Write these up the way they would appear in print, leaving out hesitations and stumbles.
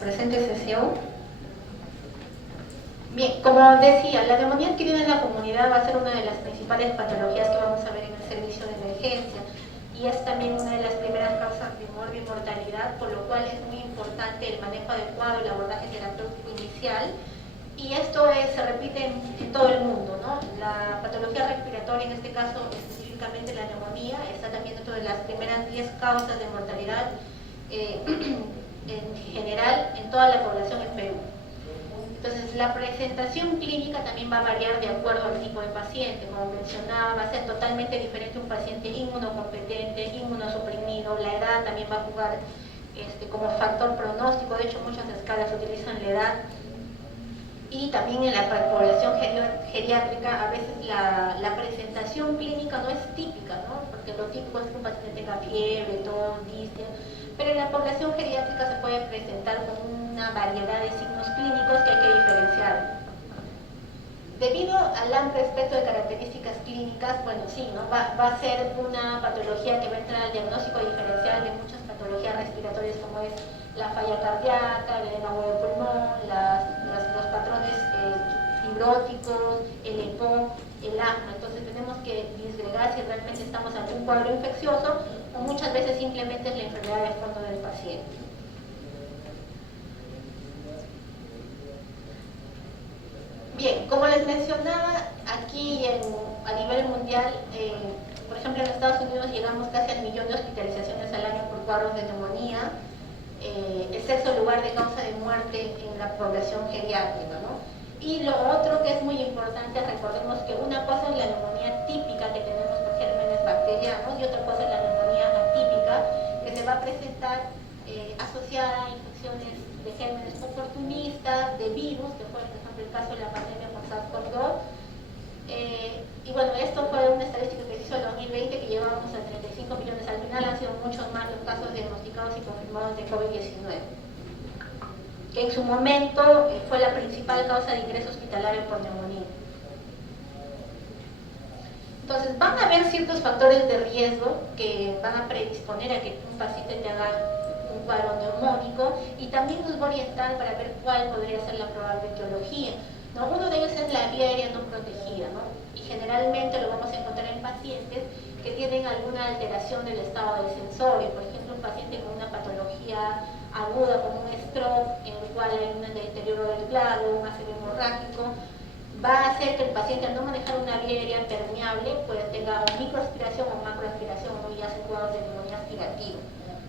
presente sesión. Bien, como decía, la neumonía adquirida en la comunidad va a ser una de las principales patologías que vamos a ver en el servicio de emergencia y es también una de las primeras causas de mortalidad, por lo cual es muy importante el manejo adecuado y el abordaje terapéutico inicial. Y esto se repite en todo el mundo, ¿no? La patología respiratoria, en este caso específicamente la neumonía, está también dentro de las primeras 10 causas de mortalidad en general en toda la población en Perú. Entonces, la presentación clínica también va a variar de acuerdo al tipo de paciente. Como mencionaba, va a ser totalmente diferente un paciente inmunocompetente, inmunosuprimido. La edad también va a jugar como factor pronóstico. De hecho, muchas escalas utilizan la edad. Y también en la población geriátrica, a veces la presentación clínica no es típica, ¿no? Porque lo típico es que un paciente tenga fiebre, tos, disnea, pero en la población geriátrica se puede presentar con una variedad de signos clínicos que hay que diferenciar. Debido al amplio espectro de características clínicas, bueno, sí, ¿no? Va a ser una patología que va a entrar al diagnóstico diferencial de muchas patologías respiratorias como es la falla cardíaca, el edema de pulmón, los patrones fibróticos, el EPOC, el asma. Entonces tenemos que disgregar si realmente estamos ante un cuadro infeccioso o muchas veces simplemente es la enfermedad de fondo del paciente. Bien, como les mencionaba, aquí a nivel mundial, por ejemplo en Estados Unidos llegamos casi al 1.000.000 de hospitalizaciones al año por cuadros de neumonía, el sexto lugar de causa de muerte en la población geriátrica, ¿no? Y lo otro que es muy importante, recordemos que una cosa es la neumonía típica que tenemos por gérmenes bacterianos y otra cosa es la neumonía atípica que se va a presentar asociada a infecciones de gérmenes oportunistas, de virus, que fue por ejemplo el caso de la pandemia por SARS-CoV-2. Y bueno, esto fue una estadística que se hizo en 2020 que llevábamos a 35 millones. Al final han sido muchos más los casos diagnosticados y confirmados de COVID-19, que en su momento fue la principal causa de ingreso hospitalario por neumonía. Entonces van a haber ciertos factores de riesgo que van a predisponer a que un paciente tenga un cuadro neumónico y también nos va a orientar para ver cuál podría ser la probable etiología, ¿no? Uno de ellos es la vía aérea no protegida, ¿no? Y generalmente lo vamos a encontrar en pacientes que tienen alguna alteración del estado del sensorio, por ejemplo un paciente con una patología aguda como un stroke en el cual hay un deterioro del glado, un ácido hemorrágico, va a hacer que el paciente al no manejar una vía aérea permeable pues tenga o microaspiración o macroaspiración, ¿no? Y hace cuadros de neumonía aspirativa.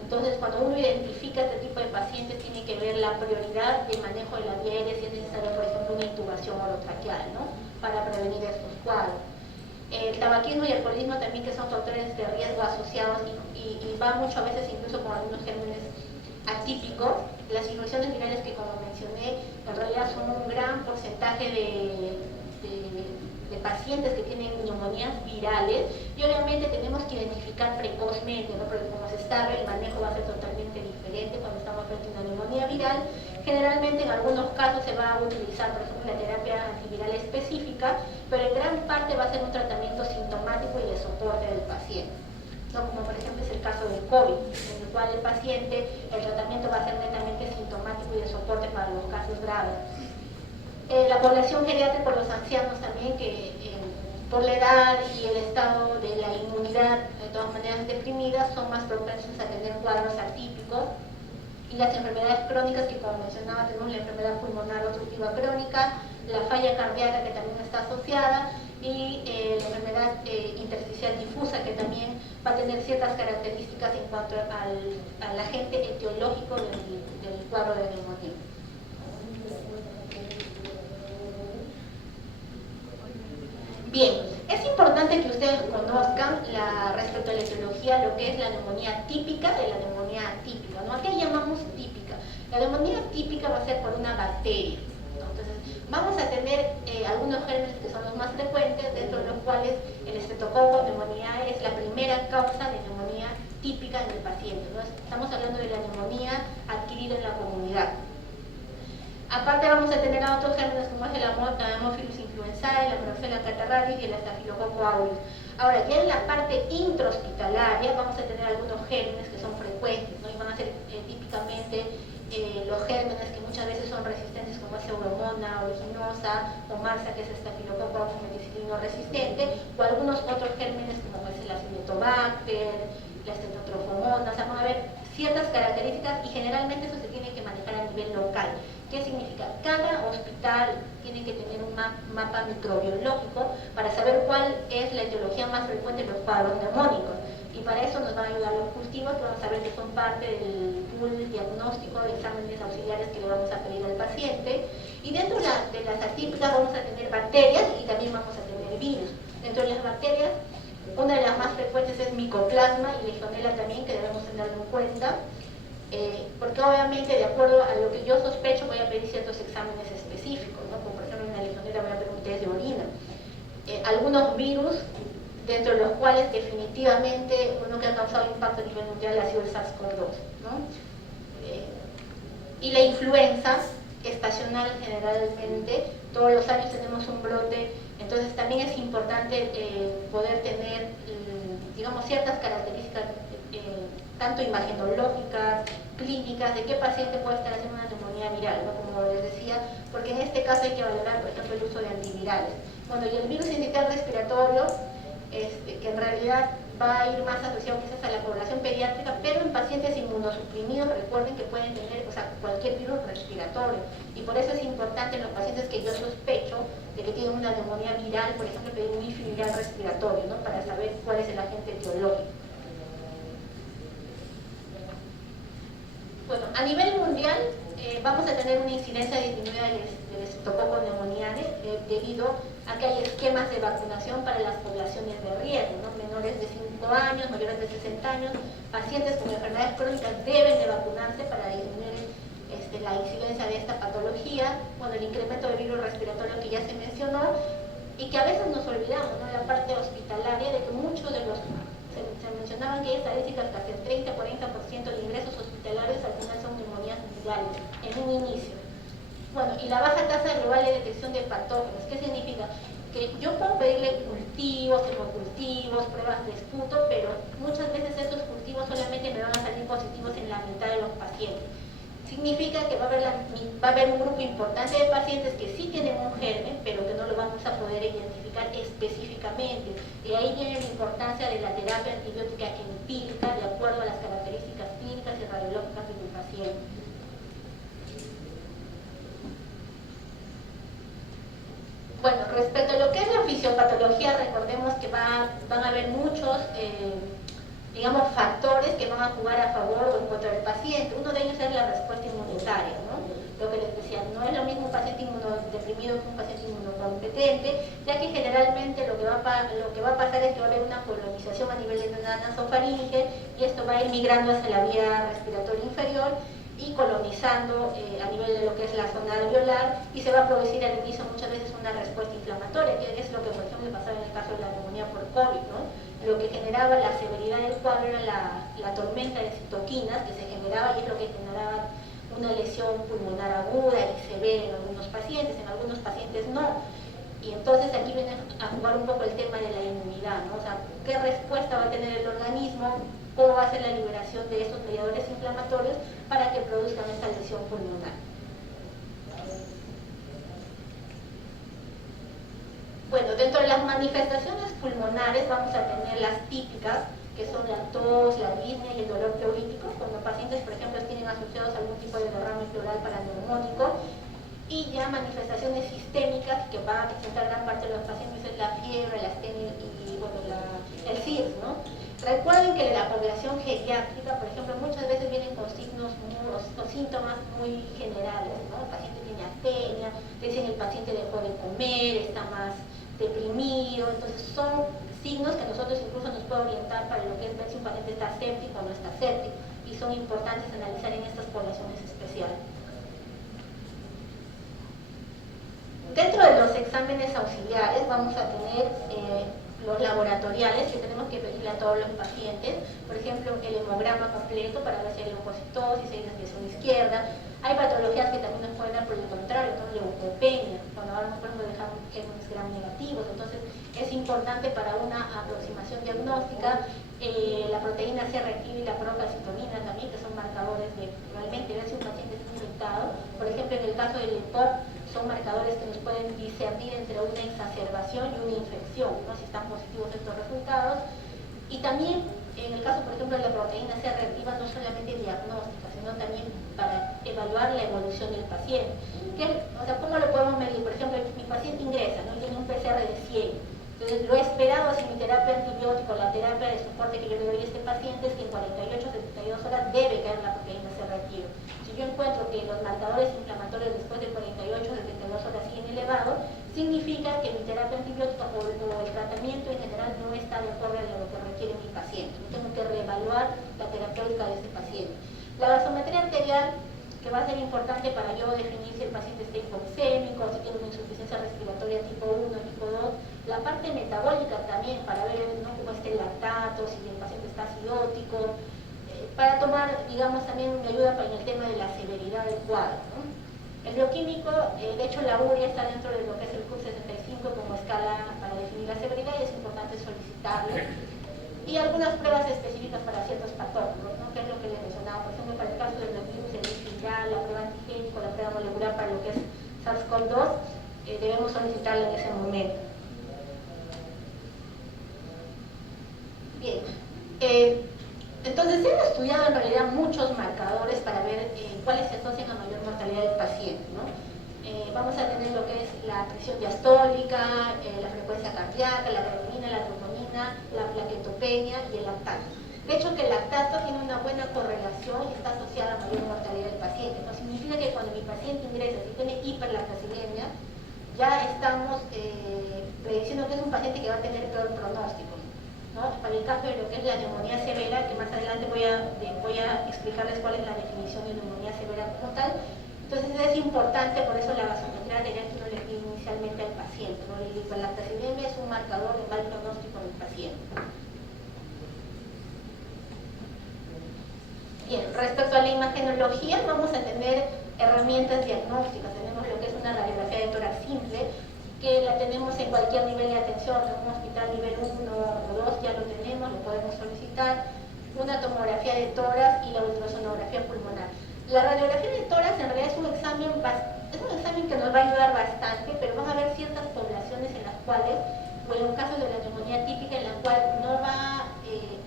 Entonces, cuando uno identifica este tipo de pacientes, tiene que ver la prioridad del manejo de la vía aérea, si es necesario, por ejemplo, una intubación orotraqueal, ¿no? Para prevenir estos cuadros. El tabaquismo y alcoholismo también, que son factores de riesgo asociados y va mucho a veces incluso con algunos gérmenes atípicos. Las infecciones virales que, como mencioné, en realidad son un gran porcentaje de pacientes que tienen neumonías virales y obviamente tenemos que identificar precozmente, ¿no? Porque como se sabe, el manejo va a ser totalmente diferente cuando estamos frente a una neumonía viral. Generalmente en algunos casos se va a utilizar, por ejemplo, la terapia antiviral específica, pero en gran parte va a ser un tratamiento sintomático y de soporte del paciente, ¿no? Como por ejemplo es el caso del COVID, en el cual el paciente, el tratamiento va a ser netamente sintomático y de soporte para los casos graves. La población geriátrica, por los ancianos también, que por la edad y el estado de la inmunidad, de todas maneras deprimidas, son más propensos a tener cuadros atípicos. Y las enfermedades crónicas, que como mencionaba, tenemos la enfermedad pulmonar obstructiva crónica, la falla cardíaca, que también está asociada, y la enfermedad intersticial difusa, que también va a tener ciertas características en cuanto al agente etiológico del cuadro de neumonía. Bien, es importante que ustedes conozcan respecto a la etiología lo que es la neumonía típica de la neumonía atípica, ¿no? ¿A qué llamamos típica? La neumonía típica va a ser por una bacteria, ¿no? Entonces, vamos a tener algunos gérmenes que son los más frecuentes, dentro de los cuales el Streptococcus pneumoniae es la primera causa de neumonía típica en el paciente, ¿no? Estamos hablando de la neumonía adquirida en la comunidad. Aparte vamos a tener a otros gérmenes como es el Haemophilus influenzae, la Monoxella catarrhalis y el Staphylococcus aureus. Ahora, ya en la parte intrahospitalaria vamos a tener algunos gérmenes que son frecuentes, ¿no? Y van a ser típicamente los gérmenes que muchas veces son resistentes, como es Pseudomonas aeruginosa o Marsa, que es Staphylococcus meticilino resistente, o algunos otros gérmenes como es el Acinetobacter, la Steatotrophmonas. O sea, van a haber ciertas características y generalmente eso se tiene que manejar a nivel local. ¿Qué significa? Cada hospital tiene que tener un mapa microbiológico para saber cuál es la etiología más frecuente de los cuadros neumónicos. Y para eso nos van a ayudar los cultivos, que vamos a ver que son parte del pool diagnóstico de exámenes auxiliares que le vamos a pedir al paciente. Y dentro de las atípicas vamos a tener bacterias y también vamos a tener virus. Dentro de las bacterias, una de las más frecuentes es Mycoplasma y Legionella también, que debemos tenerlo en cuenta. Porque obviamente, de acuerdo a lo que yo sospecho, voy a pedir ciertos exámenes específicos, ¿no? Como por ejemplo en la Legionella voy a pedir un test de orina. Algunos virus, dentro de los cuales definitivamente uno que ha causado impacto a nivel mundial ha sido el SARS-CoV-2, ¿no? Y la influenza estacional generalmente, todos los años tenemos un brote, entonces también es importante poder tener, digamos, ciertas características, tanto imagenológicas, clínicas, de qué paciente puede estar haciendo una neumonía viral, ¿no? Como les decía, porque en este caso hay que valorar, por ejemplo, el uso de antivirales. Bueno, y el virus sincitial respiratorio, que en realidad va a ir más asociado quizás a la población pediátrica, pero en pacientes inmunosuprimidos, recuerden que pueden tener, o sea, cualquier virus respiratorio, y por eso es importante en los pacientes que yo sospecho de que tienen una neumonía viral, por ejemplo, pedir un IFI viral respiratorio, ¿no? Para saber cuál es el agente etiológico. Bueno, a nivel mundial vamos a tener una incidencia disminuida del Streptococcus pneumoniae debido a que hay esquemas de vacunación para las poblaciones de riesgo, ¿no? Menores de 5 años, mayores de 60 años, pacientes con enfermedades crónicas deben de vacunarse para disminuir la incidencia de esta patología. Bueno, el incremento del virus respiratorio que ya se mencionó y que a veces nos olvidamos, ¿no? La parte hospitalaria, de que muchos de los se mencionaban que hay estadísticas que hasta el 30-40% de ingresos hospitalarios al final son neumonías virales en un inicio. Bueno, y la baja tasa global de detección de patógenos, ¿qué significa? Que yo puedo pedirle cultivos, hemocultivos, pruebas de esputo, pero muchas veces esos cultivos solamente me van a salir positivos en la mitad de los pacientes. Significa que va a haber un grupo importante de pacientes que sí tienen un germen, pero que no lo vamos a poder identificar específicamente. Y ahí viene la importancia de la terapia antibiótica empírica de acuerdo a las características clínicas y radiológicas de mi paciente. Bueno, respecto a lo que es la fisiopatología, recordemos que van a haber muchos digamos, factores que van a jugar a favor o en contra del paciente. Uno de ellos es la respuesta inmunitaria, ¿no? Lo que les decía, no es lo mismo un paciente inmunodeprimido que un paciente inmunocompetente, ya que generalmente lo que va a pasar es que va a haber una colonización a nivel de la nasofaringe y esto va a ir migrando hacia la vía respiratoria inferior y colonizando a nivel de lo que es la zona alveolar y se va a producir al inicio muchas veces una respuesta inflamatoria, que es lo que por ejemplo pasaba en el caso de la neumonía por COVID, ¿no? Lo que generaba la severidad del cuadro era la tormenta de citoquinas que se generaba y es lo que generaba una lesión pulmonar aguda y severa en algunos pacientes no. Y entonces aquí viene a jugar un poco el tema de la inmunidad, ¿no? O sea, ¿qué respuesta va a tener el organismo? ¿Cómo va a ser la liberación de esos mediadores inflamatorios para que produzcan esta lesión pulmonar? Bueno, dentro de las manifestaciones pulmonares vamos a tener las típicas, que son la tos, la disnea y el dolor pleurítico, cuando pacientes, por ejemplo, tienen asociados algún tipo de derrame pleural paraneumónico, y ya manifestaciones sistémicas que van a presentar gran parte de los pacientes es la fiebre, la astenia y bueno, el SIRS, ¿no? Recuerden que la población geriátrica, por ejemplo, muchas veces vienen con signos con síntomas muy generales, ¿no? El paciente tiene astenia, dicen el paciente dejó de comer, está más deprimido, entonces son signos que nosotros incluso nos puede orientar para lo que es ver si un paciente está séptico o no está séptico, y son importantes analizar en estas poblaciones especiales. Dentro de los exámenes auxiliares vamos a tener los laboratoriales que tenemos que pedirle a todos los pacientes, por ejemplo el hemograma completo para ver si hay leucocitosis, si hay desviación izquierda. Hay patologías que también nos pueden dar por el contrario, como leucopenia, cuando ahora nos podemos dejar genes gram negativos, entonces es importante para una aproximación diagnóstica la proteína C reactiva y la procalcitonina también, que son marcadores de realmente ver si un paciente está resultado. Por ejemplo, en el caso del EPOC, son marcadores que nos pueden discernir entre una exacerbación y una infección, ¿no? Si están positivos estos resultados. Y también, en el caso, por ejemplo, de la proteína C reactiva, no solamente diagnóstica, sino también para evaluar la evolución del paciente. O sea, ¿cómo lo podemos medir? Por ejemplo, mi paciente ingresa, ¿no? Tiene un PCR de 100. Entonces, lo esperado si mi terapia antibiótica o la terapia de soporte que yo le doy a este paciente es que en 48-72 horas debe caer la proteína C reactiva. Si yo encuentro que los marcadores inflamatorios después de 48-72 horas siguen elevados, significa que mi terapia antibiótica o el tratamiento en general no está de acuerdo a lo que requiere mi paciente. Yo tengo que reevaluar la terapéutica de este paciente. La gasometría arterial, que va a ser importante para yo definir si el paciente está hipoxémico, si tiene una insuficiencia respiratoria tipo 1, tipo 2. La parte metabólica también, para ver, ¿no?, cómo está el lactato, si el paciente está acidótico, para tomar, digamos, también me ayuda para el tema de la severidad del cuadro, ¿no? El bioquímico, de hecho la urea está dentro de lo que es el CUP-75 como escala para definir la severidad y es importante solicitarlo. Y algunas pruebas específicas para ciertos patógenos, ¿no?, que es lo que les mencionaba, por ejemplo, para el caso del virus, el viral, la prueba antigénico, la prueba molecular para lo que es SARS-CoV-2, debemos solicitarla en ese momento. Bien, entonces se han estudiado en realidad muchos marcadores para ver cuáles se asocian a mayor mortalidad del paciente, ¿no? Vamos a tener lo que es la presión diastólica, la frecuencia cardíaca, la creatinina, la troponina, la plaquetopenia y el lactato. De hecho, que el lactato tiene una buena correlación y está asociada a mayor mortalidad del paciente. No significa que cuando mi paciente ingresa y tiene hiperlactacidemia, ya estamos prediciendo que es un paciente que va a tener peor pronóstico, ¿no? Para el caso de lo que es la neumonía severa, que más adelante voy a explicarles cuál es la definición de neumonía severa como tal. Entonces es importante, por eso la gasometría arterial que uno le pide inicialmente al paciente, ¿no? La hiperlactacidemia es un marcador de mal pronóstico del paciente. Bien, respecto a la imagenología, vamos a tener herramientas diagnósticas. Tenemos lo que es una radiografía de tórax simple, que la tenemos en cualquier nivel de atención, en un hospital nivel 1 o 2 ya lo tenemos, lo podemos solicitar, una tomografía de tórax y la ultrasonografía pulmonar. La radiografía de tórax en realidad es un examen que nos va a ayudar bastante, pero van a haber ciertas poblaciones en las cuales, o en un caso de la neumonía típica, en la cual no va a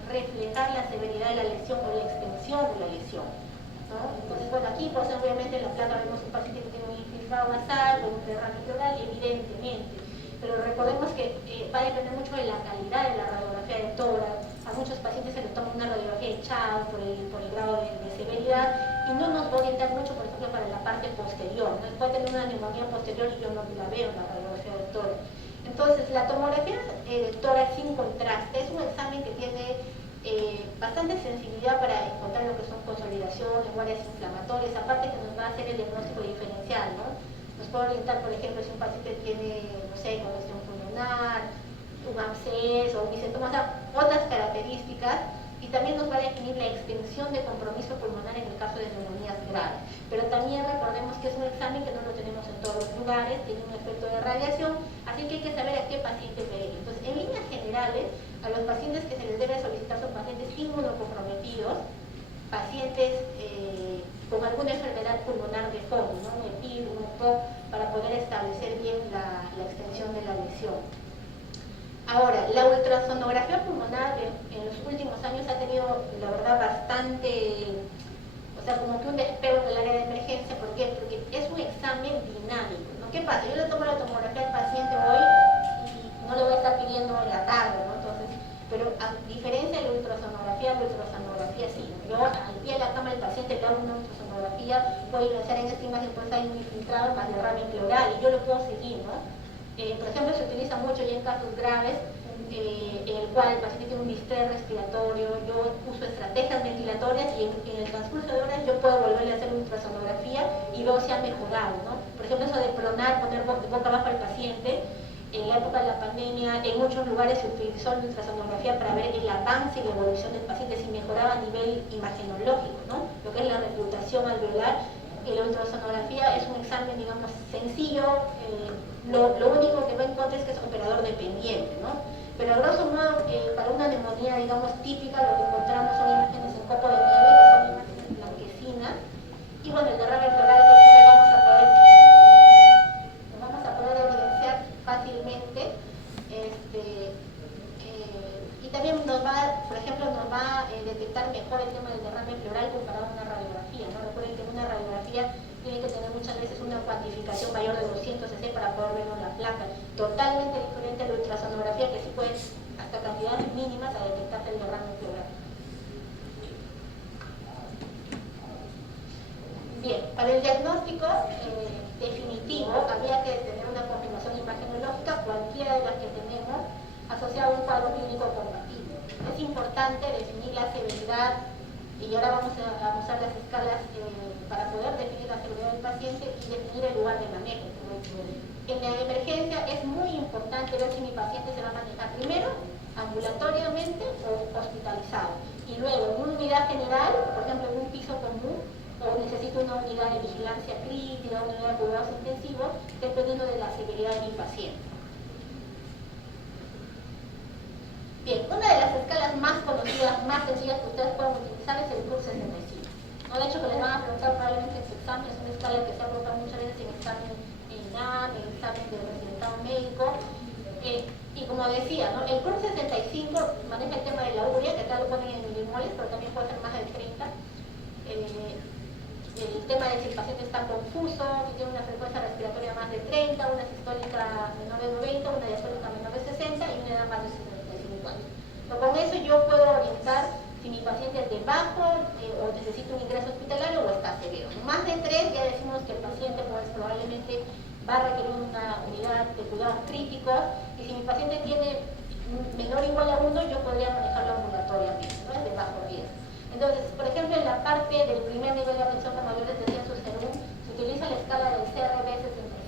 reflejar la severidad de la lesión o la extensión de la lesión, ¿no? Entonces, bueno, aquí pues obviamente en la placa vemos un paciente que tiene un infiltrado basal o un derrame pleural, evidentemente, pero recordemos que va a depender mucho de la calidad de la radiografía de tórax. A muchos pacientes se les toma una radiografía de Chow por el grado de severidad y no nos va a orientar mucho, por ejemplo, para la parte posterior, ¿no? Puede tener una neumonía posterior y yo no la veo en la radiografía de tórax. Entonces, la tomografía de tórax sin contraste es un examen que tiene bastante sensibilidad para encontrar lo que son consolidaciones, áreas inflamatorias, aparte que nos va a hacer el diagnóstico diferencial, ¿no? Nos puede orientar, por ejemplo, si un paciente tiene, no sé, congestión pulmonar, un absceso, un bisentoma, o sea, otras características, y también nos va a definir la extensión de compromiso pulmonar en el caso de neumonías graves. Pero también recordemos que es un examen que no lo tenemos en todos los lugares, tiene un efecto de radiación, así que hay que saber a qué paciente pedir. Entonces, en líneas generales, a los pacientes que se les debe solicitar son pacientes inmunocomprometidos, pacientes con alguna enfermedad pulmonar de fondo, ¿no? Un EPID, un EPOC, para poder establecer bien la extensión de la lesión. Ahora, la ultrasonografía pulmonar en los últimos años ha tenido, la verdad, bastante, o sea, como que un despego en el área de emergencia. ¿Por qué? Porque es un examen dinámico, ¿no? ¿Qué pasa? Yo le tomo la tomografía al paciente hoy y no le voy a estar pidiendo en la tarde, ¿no? Entonces, pero a diferencia de la ultrasonografía sí. Yo al pie de la cama del paciente le hago una ultrasonografía, puedo ingresar en esta imagen, pues hay un infiltrado más derrame pleural y yo lo puedo seguir, ¿no? Por ejemplo, se utiliza mucho ya en casos graves, en el cual el paciente tiene un distrés respiratorio, yo uso estrategias ventilatorias y en el transcurso de horas yo puedo volverle a hacer una ultrasonografía y veo si ha mejorado, ¿no? Por ejemplo, eso de pronar, poner boca abajo al paciente, en la época de la pandemia, en muchos lugares se utilizó la ultrasonografía para ver el avance y la evolución del paciente, si mejoraba a nivel imagenológico, ¿no? Lo que es la reclutación alveolar. La ultrasonografía es un examen, digamos, sencillo, lo único que va en contra es que es operador dependiente, ¿no? Pero a grosso modo, para una neumonía, digamos, típica, lo que encontramos son imágenes en copo de nieve, que son imágenes blanquecinas, y bueno, el derrame pleural que cuantificación mayor de 200 cc para poder ver la placa. Totalmente diferente a la ultrasonografía, que sí puede hasta cantidades mínimas a detectarse el derrame pleural. Bien, para el diagnóstico definitivo habría que tener una confirmación imagenológica, cualquiera de las que tenemos, asociada a un cuadro clínico compatible. Es importante definir la severidad, y ahora vamos a usar las escalas para poder definir la severidad del paciente y definir el lugar de manejo. En la emergencia es muy importante ver si mi paciente se va a manejar primero ambulatoriamente o hospitalizado, y luego en una unidad general, por ejemplo en un piso común, o necesito una unidad de vigilancia crítica, una unidad de cuidados intensivos, dependiendo de la severidad de mi paciente. Bien, una de las escalas más conocidas, más sencillas que ustedes pueden utilizar es el CUR 65. ¿No? De hecho, que les van a preguntar probablemente en su examen, es una escala que se ha preguntado muchas veces en examen en INAM, en examen de residentado médico. Y como decía, ¿no? El CUR 65 maneja el tema de la urea, que acá lo ponen en milimoles, pero también puede ser más de 30. El tema de si el paciente está confuso, si tiene una frecuencia respiratoria más de 30, una sistólica menor de 90, una diastólica menor de 60 y una edad más de 75 años. Pero con eso yo puedo orientar si mi paciente es de bajo o necesita un ingreso hospitalario o está severo. Más de 3 ya decimos que el paciente pues, probablemente va a requerir una unidad de cuidados críticos, y si mi paciente tiene menor o igual a 1, yo podría manejarlo ambulatoriamente, ¿no? Es de bajo riesgo. Entonces, por ejemplo, en la parte del primer nivel de atención con mayores de 100 según se utiliza la escala del CRB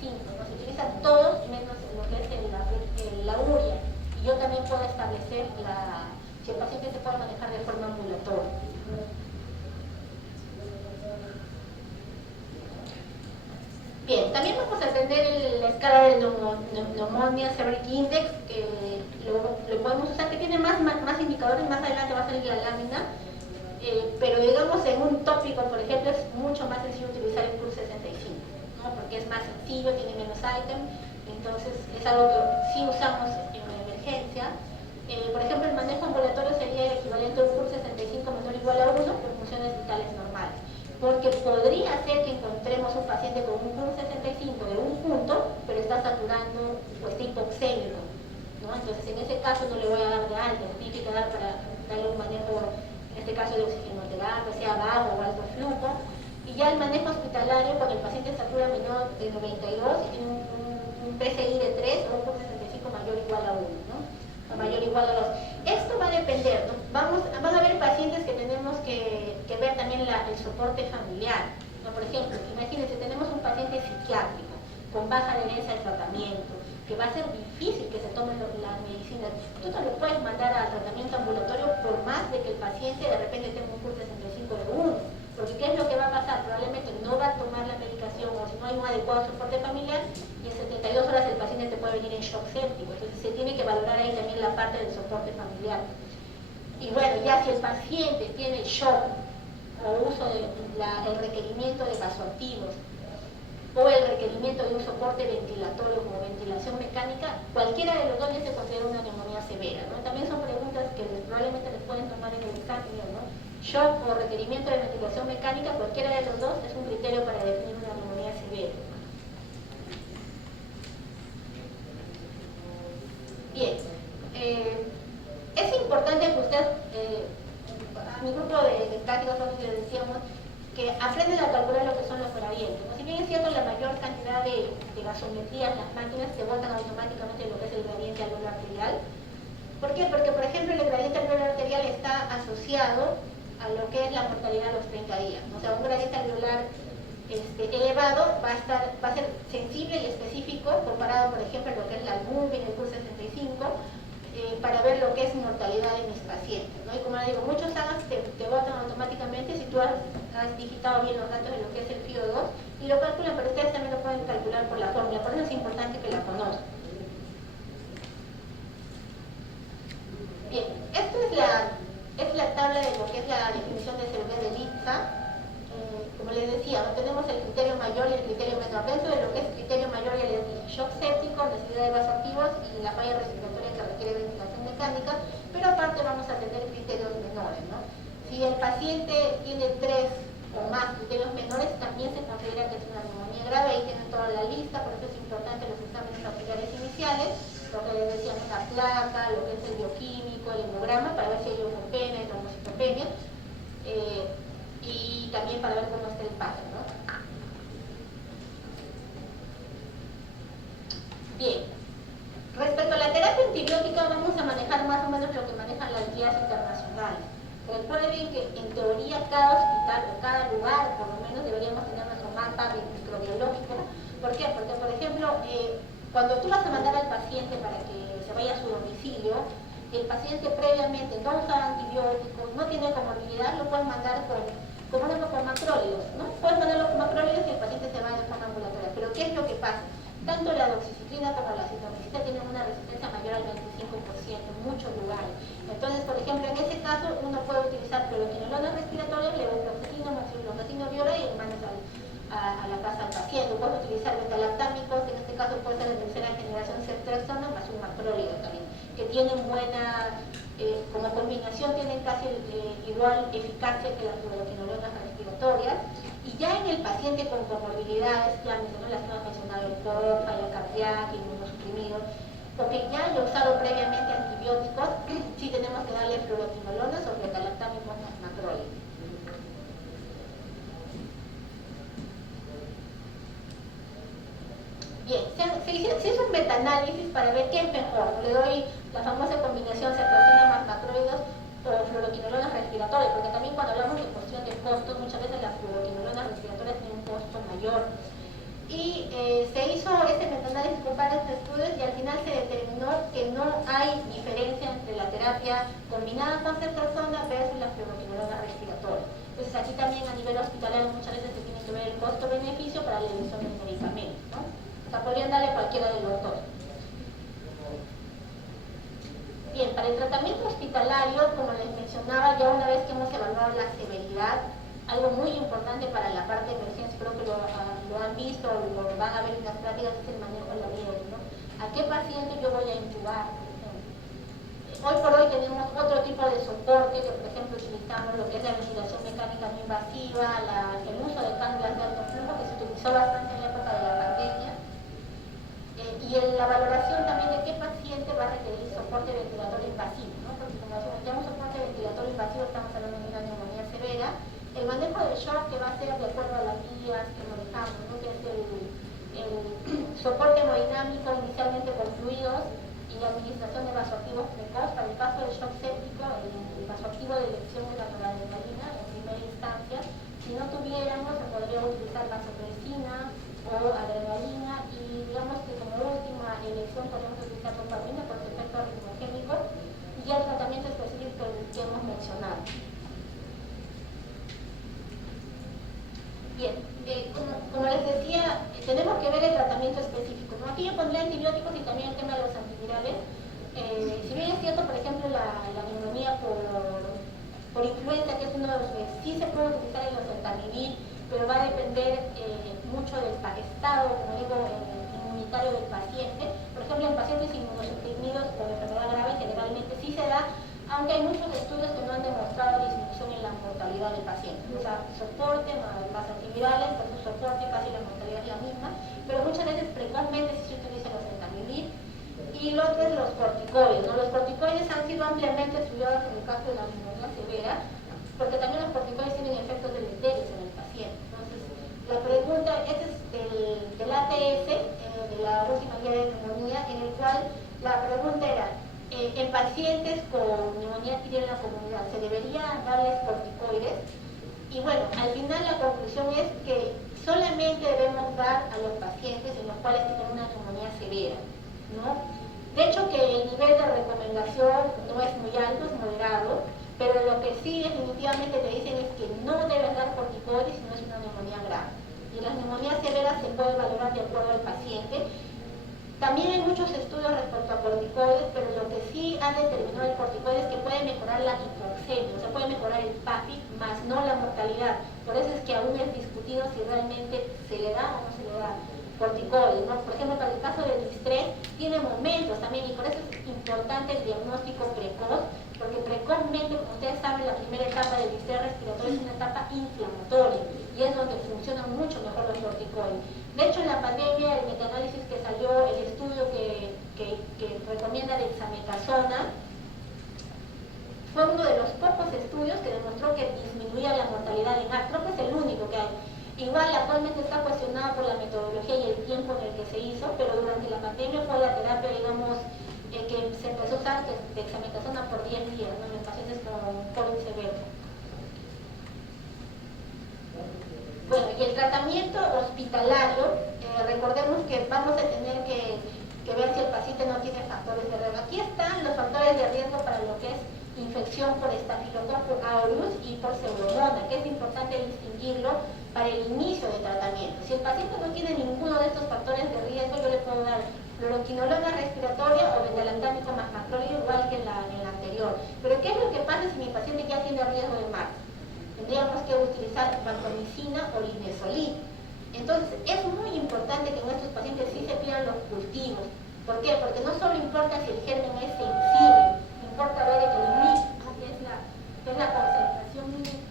65, ¿no? Se utiliza todos menos lo que es la urea, y yo también puedo establecer si el paciente se puede manejar de forma ambulatoria. Bien, también vamos a atender la escala de Pneumonia Severity Index, que lo podemos usar, que tiene más indicadores, más adelante va a salir la lámina. Pero digamos en un tópico, por ejemplo, es mucho más sencillo utilizar el CUR 65, ¿no? Porque es más sencillo, tiene menos ítem, entonces es algo que sí usamos en una emergencia. Por ejemplo, el manejo ambulatorio sería el equivalente a un CUR 65 menor o igual a 1 por funciones vitales normales, porque podría ser que encontremos un paciente con un CUR 65 de un punto, pero está saturando o está hipoxémico, ¿no? Entonces en ese caso no le voy a dar de alta, se tiene que quedar para darle un manejo, en este caso de oxigenoterapia, sea bajo o alto flujo. Y ya el manejo hospitalario, cuando el paciente satura menor de 92 y tiene un PCI de 3 o un CUR 65 mayor o igual a 1, ¿no? O mayor o igual a 2. Esto va a depender, ¿no? Van a haber pacientes que tenemos que ver también el soporte familiar, ¿no? Por ejemplo, imagínense, tenemos un paciente psiquiátrico con baja adherencia al tratamiento, que va a ser difícil que se tomen las medicinas. Tú no lo puedes mandar a tratamiento ambulatorio por más de que el paciente de repente tenga un CUR 65 de 1, porque ¿qué es lo que va a pasar? Probablemente no va a tomar la medicación, o si no hay un adecuado soporte familiar, y en 72 horas el paciente te puede venir en shock séptico. Entonces se tiene que valorar ahí también la parte del soporte familiar. Y bueno, ya si el paciente tiene shock o uso el requerimiento de vasoactivos, o el requerimiento de un soporte ventilatorio como ventilación mecánica, cualquiera de los dos ya se considera una neumonía severa, ¿no? También son preguntas que probablemente les pueden tomar en el examen, ¿no? Shock o requerimiento de ventilación mecánica, cualquiera de los dos es un criterio para definir una neumonía severa. Bien, es importante que usted, a mi grupo de prácticas les decíamos, que aprenden a calcular lo que son los gradientes, ¿no? Si bien es cierto, la mayor cantidad de gasometrías en las máquinas se botan automáticamente en lo que es el gradiente alveolar arterial. ¿Por qué? Porque, por ejemplo, el gradiente alveolar arterial está asociado a lo que es la mortalidad a los 30 días, ¿no? O sea, un gradiente alveolar elevado va a ser sensible y específico comparado, por ejemplo, a lo que es la albúmina, el CUR 65, para ver lo que es mortalidad de mis pacientes, ¿no? Y como les digo, muchos SAGAS te botan automáticamente si tú has digitado bien los datos de lo que es el FIO2 y lo calculan, pero ustedes también lo pueden calcular por la fórmula, por eso es importante que la conozcan. Bien, esta es la tabla de lo que es la definición de severidad del ITSA. Como les decía, ¿no? Tenemos el criterio mayor y el criterio menor. Dentro de lo que es criterio mayor ya les dije shock séptico, necesidad de vasoactivos y la falla respiratoria que requiere ventilación mecánica, pero aparte vamos a tener criterios menores, ¿no? Si el paciente tiene 3 o más criterios menores, también se considera que es una neumonía grave, ahí tienen toda la lista, por eso es importante los exámenes auxiliares iniciales, lo que les decíamos, la placa, lo que es el bioquímico, el hemograma, para ver si hay leucopenia, hay trombocitopenia, y también para ver cómo está el pase, ¿no? Bien, respecto a la terapia antibiótica vamos a manejar más o menos lo que manejan las guías internacionales. Recuerden que en teoría cada hospital o cada lugar por lo menos deberíamos tener nuestro mapa microbiológico. ¿Por qué? Porque por ejemplo, cuando tú vas a mandar al paciente para que se vaya a su domicilio, el paciente previamente no usa antibióticos, no tiene comorbilidad, lo puedes mandar con macrólidos, ¿no? Puedes mandarlo con macrólidos y el paciente se va de forma ambulatoria. Pero ¿qué es lo que pasa? Tanto la doxiciclina como la citromicina tienen una resistencia mayor al 25% en muchos lugares. Entonces, por ejemplo, en ese caso uno puede utilizar cloroquinolonas respiratorias, levofloxacino, moxifloxacino, viola y mandas a la casa al paciente. Puedes utilizar betalactámicos, en este caso puede ser de tercera generación ceftriaxona más un macrólido también, que tienen buena, como combinación tienen casi igual eficacia que las cloroquinolonas respiratorias. Y ya en el paciente con comorbilidades, ya mencionó las que hemos mencionado, el POC, falla cardíaca, inmunosuprimidos, porque ya haya usado previamente antibióticos, sí tenemos que darle fluoroquinolonas o betalactámicos más macrólidos. Bien, se hizo un metaanálisis para ver qué es mejor. Le doy la famosa combinación ceftriaxona más macrólidos o fluoroquinolonas respiratorias, porque también cuando hablamos de cuestión de costos, muchas veces las fluoroquinolonas respiratorias tienen un costo mayor. Y se hizo este metaanálisis con varios estudios y al final se determinó que no hay diferencia entre la terapia combinada con ceftriaxona versus la fluoroquinolona respiratoria. Entonces aquí también a nivel hospitalario muchas veces se tiene que ver el costo-beneficio para la elección del medicamento, ¿no? O sea, podrían darle cualquiera de los dos. Bien, para el tratamiento hospitalario, como les mencionaba, ya una vez que hemos evaluado la severidad, algo muy importante para la parte de emergencia, creo que lo han visto o lo van a ver en las prácticas, es el manejo de la vida, ¿no? ¿A qué paciente yo voy a intubar, por ejemplo? Hoy por hoy tenemos otro tipo de soporte, que por ejemplo utilizamos lo que es la ventilación mecánica no invasiva, el uso de cánulas de alto flujo, que se utilizó bastante en la época de la pandemia. Y la valoración también de qué paciente va a requerir soporte ventilatorio invasivo, ¿no? Porque cuando hacemos soporte ventilatorio invasivo estamos hablando de una neumonía severa. El manejo del shock que va a ser de acuerdo a las guías que manejamos, ¿no? Que es el soporte hemodinámico inicialmente con fluidos y la administración de vasoactivos precoz. Para el caso del shock séptico, el vasoactivo de elección de la noradrenalina en primera instancia. Si no tuviéramos, se podría utilizar vasopresina o adrenalina, y digamos que como última elección podemos utilizar dopamina por su efecto ritmogénico y el tratamiento específico que hemos mencionado. Bien, como les decía, tenemos que ver el tratamiento específico, ¿no? Aquí yo pondré antibióticos y también el tema de los antivirales. Si bien es cierto, por ejemplo, la neumonía por influenza, que es uno de los que sí se puede utilizar el oseltamivir, pero va a depender mucho del estado, como digo, inmunitario del paciente. Por ejemplo, en pacientes inmunosuprimidos con enfermedad grave generalmente sí se da, aunque hay muchos estudios que no han demostrado disminución en la mortalidad del paciente. O sea, soporte más antivirales, por su soporte casi la mortalidad es la misma, pero muchas veces precozmente sí se utiliza el oseltamivir. Y lo otro es los corticoides, ¿no? Los corticoides han sido ampliamente estudiados en el caso de la neumonía severa, porque también los corticoides tienen efectos deleterios en el paciente. Entonces, la pregunta, este es del ATS, de la última guía de neumonía, en el cual la pregunta era, en pacientes con neumonía adquirida en la comunidad, ¿se debería darles corticoides? Y bueno, al final la conclusión es que solamente debemos dar a los pacientes en los cuales tienen una neumonía severa, ¿no? De hecho que el nivel de recomendación no es muy alto, es moderado, pero lo que sí definitivamente te dicen es que no debes dar corticoides si no es una neumonía grave. Y las neumonías severas se puede valorar de acuerdo al paciente. También hay muchos estudios respecto a corticoides, pero lo que sí ha determinado el corticoide es que puede mejorar la hipoxemia, o sea, puede mejorar el PAFI, más no la mortalidad. Por eso es que aún es discutido si realmente se le da o no se le da corticoides, ¿no? Por ejemplo, para el caso del distrés, tiene momentos también, y por eso es importante el diagnóstico precoz, porque precozmente, como ustedes saben, la primera etapa del distrés respiratorio es una etapa inflamatoria. y es donde funcionan mucho mejor los corticoides. De hecho, en la pandemia, el metaanálisis que salió, el estudio que recomienda dexametasona, fue uno de los pocos estudios que demostró que disminuía la mortalidad en AIDS. Creo que es el único que hay. Igual actualmente está cuestionado por la metodología y el tiempo en el que se hizo, pero durante la pandemia fue la terapia, digamos, que se empezó a usar dexametasona por 10 días, ¿no?, en pacientes con COVID severo. Bueno, y el tratamiento hospitalario, recordemos que vamos a tener que ver si el paciente no tiene factores de riesgo. Aquí están los factores de riesgo para lo que es infección por Staphylococcus aureus y por Pseudomonas, que es importante distinguirlo para el inicio de tratamiento. Si el paciente no tiene ninguno de estos factores de riesgo, yo le puedo dar fluoroquinolona respiratoria o betalantámico más macrólide, igual que en la anterior. Pero ¿qué es lo que pasa si mi paciente ya tiene riesgo de MARS? Tendríamos que utilizar vancomicina o linezolid. Entonces, es muy importante que en estos pacientes sí se pidan los cultivos. ¿Por qué? Porque no solo importa si el germen es sensible, importa ver que el MIC, que es la concentración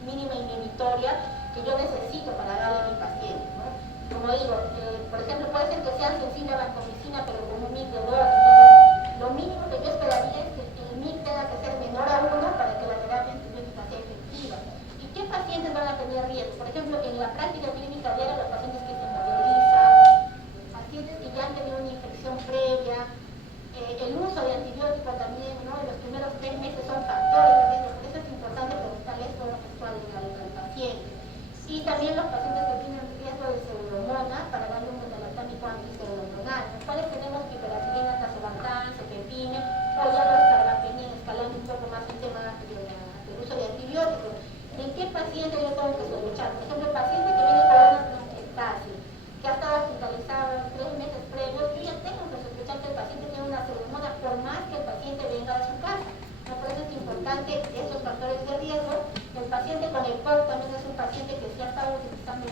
mínima inhibitoria que yo necesito para darle a mi paciente, ¿no? Como digo, por ejemplo, puede ser que sea sensible a vancomicina, pero con un MIC de 2. Entonces, lo mínimo que yo esperaría es que el MIC tenga que ser menor a 1 para que la terapia antibiótica sea efectiva. ¿Y qué pacientes van a tener riesgo? Por ejemplo, en la práctica clínica diaria, los pacientes que se movilizan, pacientes que ya han tenido una infección previa, el uso de antibiótico también, ¿no?, en los primeros 3 meses son factores de riesgo. Por eso es importante preguntarle esto al paciente. Y también los pacientes que tienen riesgo de pseudomonas para darle un betalantámico antipseudomonal. Los cuales tenemos piperacilina, tazobactam, cefepime, o ya los carbapenem, escalando un poco más el tema del uso de antibióticos. ¿En qué paciente yo tengo que sospechar? Por ejemplo, el paciente que viene con una bronquiectasis, que ha estado hospitalizado en 3 meses previos, yo ya tengo que sospechar que el paciente tiene una pseudomonas por más que el paciente venga de su casa. ¿No? Por eso es importante esos factores de riesgo. El paciente con el POC también es un paciente que si ha estado utilizando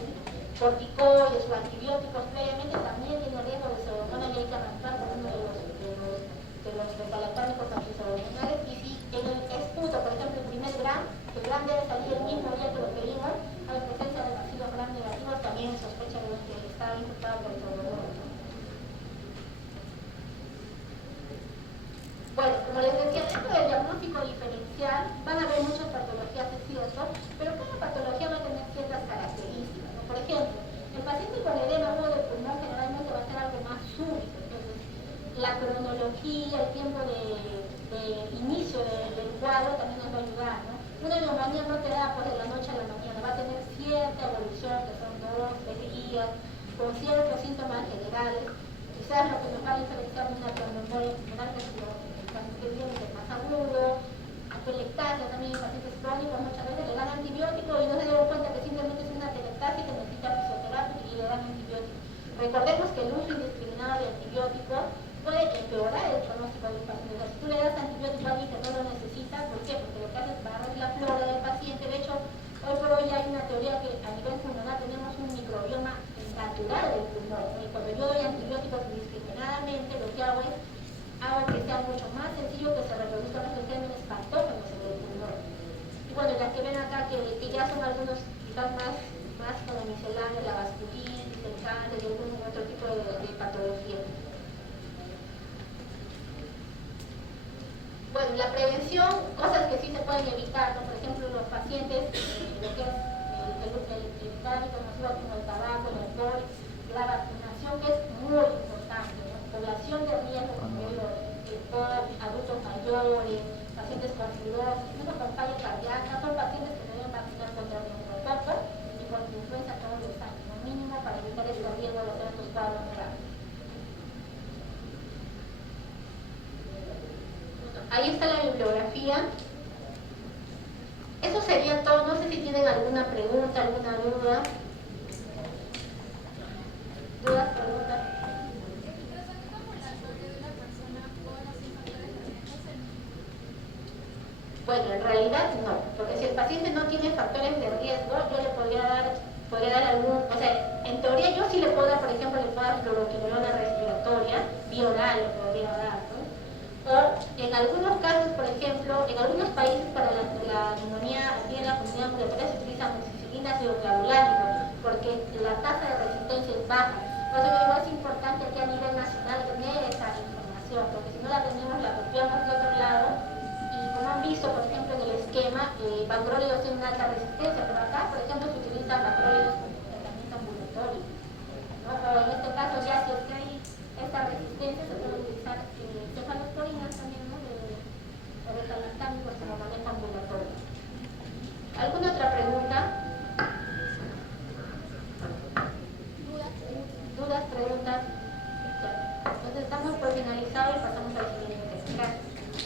corticoides o antibióticos previamente, también tiene riesgo de pseudomonas y hay que arrancar con uno de los betalantámicos antipseudomonales. Y si en el esputo, por ejemplo, el primer GRAM, el GRAM debe salir el mismo día que lo pedimos, hay presencia de bacilos GRAM negativos, también sospecha de que está infectado por pseudomonas. Bueno, como les decía, dentro del diagnóstico diferencial van a haber muchas patologías, es cierto, pero cada patología va a tener ciertas características, ¿no? Por ejemplo, el paciente con edema agudo del pulmón generalmente va a ser algo más súbito, entonces la cronología, el tiempo de inicio del cuadro también nos va a ayudar, ¿no? Una neumonía no te da pues de la noche a la mañana, va a tener cierta evolución, que son 2, 3 días, con ciertos síntomas generales. Quizás lo que nos va a diferenciar de una pneumonía pulmonar, que es que viene de más agudo, atelectasia también en pacientes crónicos, muchas veces le dan antibiótico y no se dieron cuenta que simplemente es una atelectasia que necesita fisioterapia y le dan antibiótico. Recordemos que el uso indiscriminado de antibióticos puede empeorar el pronóstico del paciente. O sea, si tú le das antibiótico a alguien que no lo necesita, ¿por qué? Porque lo que hace es barrer la flora del paciente. De hecho, hoy por hoy hay una teoría que a nivel pulmonar tenemos un microbioma natural del pulmón, ¿no? Y cuando yo doy antibióticos indiscriminadamente, lo que hago es que sea mucho más sencillo que se reproduzcan los gérmenes patógenos en el pulmón. Y bueno, las que ven acá que ya son algunos quizás más como misceláneos, la vasculitis, el cáncer y algún otro tipo de patología. Bueno, la prevención, cosas que sí se pueden evitar, ¿no? Por ejemplo, los pacientes, lo que es el tráfico nocivo como el tabaco, el alcohol, la vacunación, que es muy importante, ¿no? Población de riesgo, como digo, el POC, adultos mayores, pacientes con fibrosis, incluso con falla cardíaca, son pacientes que deben vacunar contra el neumococo y contra influenza todos los años, lo mínimo para evitar este riesgo de hacer estos cuadros graves. Ahí está la bibliografía. Eso sería todo. No sé si tienen alguna pregunta, alguna duda. ¿Dudas, preguntas? Bueno, en realidad no, porque si el paciente no tiene factores de riesgo, yo le podría dar algún, o sea, en teoría yo sí le puedo dar, por ejemplo, le puedo dar fluoroquinolona respiratoria, vía oral le podría dar, ¿no? O en algunos casos, por ejemplo, en algunos países para la neumonía aquí en la comunidad ambulatoria se utiliza amoxicilina ácido clavulánico. la tasa de resistencia es baja. Por eso digo, es importante que a nivel nacional tener esa información, porque si no la tenemos, la copiamos de otro lado. Y como han visto, por ejemplo, en el esquema, Bacteroides tiene una alta resistencia